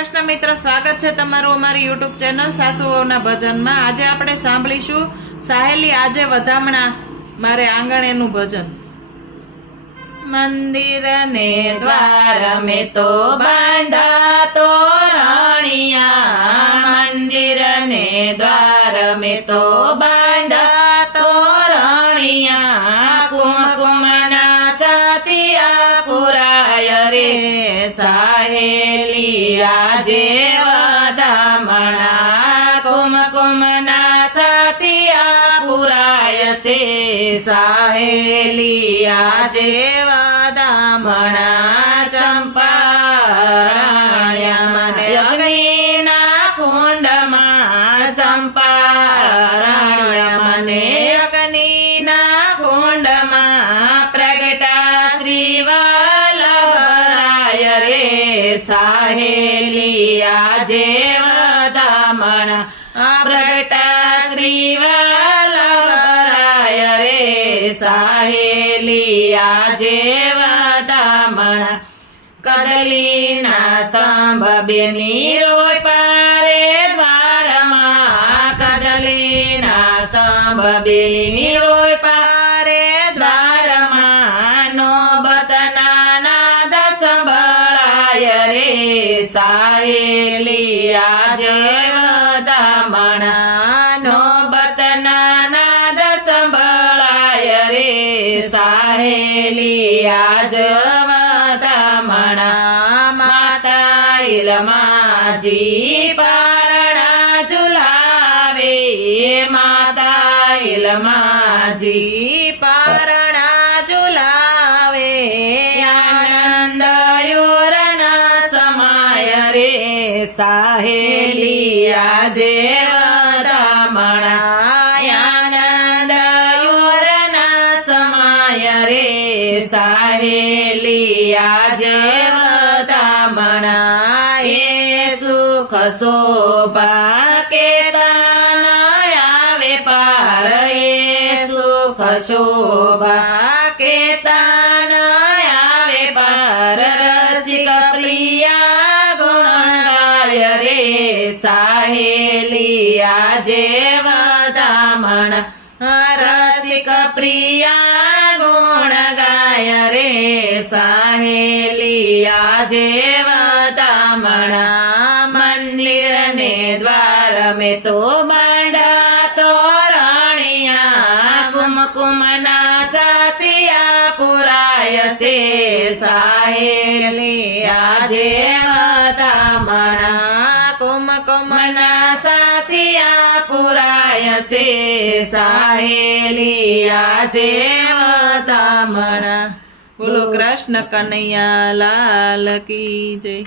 કૃષ્ણ મિત્ર, સ્વાગત છે તમારું અમારી યુટ્યુબ ચેનલ સાસુઓના ભજનમાં। આજે આપણે સાંભળીશું સાહેલી આજે વધામણા મારે આંગણેનું ભજન। મંદિર ને દ્વાર મેં તો બાંધા તોરણિયા, મંદિર ને દ્વાર મેં તો બાંધા તોરણિયા, કુમકુમના સાતિયા પુરાય રે સાહેલી આજે વધામણા, કુમકુમના સાતિયા પુરાય છે સાહેલી આજે વધામણા। ચંપારણ્ય મને અગ્નિના કુંડમાં, ચંપારણ્ય મને અગ્નિના કુંડમાં, પ્રગટા શ્રી વલ્લભરાય રે સાહેલી આજે વધામણા, પ્રગટા શ્રી વલ્લભરાય રે સાહેલી આજે વધામણા। કદલીના સ્તંભ બેની રોય પારે દ્વારમાં, કદલીના સ્તંભ બેની રોય પારે દ્વારમાં, નોબતના નાદ સંભળાય રે સાહેલી આજે વધામણા, નોબતના નાદ સંભળાય રે સાહેલી આજ વધામણા। માતા ઇલમાજી પારણા ઝુલાવે, માતા ઇલમાજી પારણા ઝુલાવે, આનંદ યુરના સમાય રે સાહેલી આજે વધામણા, આનંદ યુરના સમાય રે સાહેલી આજે વધામણા। એ સુખ શોભા કેતન આવે પાર, એ સુખ શોભા કેતન આવે પાર, રસિક પ્રિયા ગુણ ગાય રે સાહેલી આજે વધામણા, રસિક પ્રિયા ગુણ ગાય રે સાહેલી આજે વધામણા। મંદિર ને દ્વાર મેં તો બાંધા તોરણિયા, કુમકુમના સાતિયા પુરાય છે સાહેલી આજે વધામણા, કુમકુમના સાતિયા પુરાય છે સાહેલી આજે વધામણા। બોલો કૃષ્ણ કનૈયા લાલ કી જય।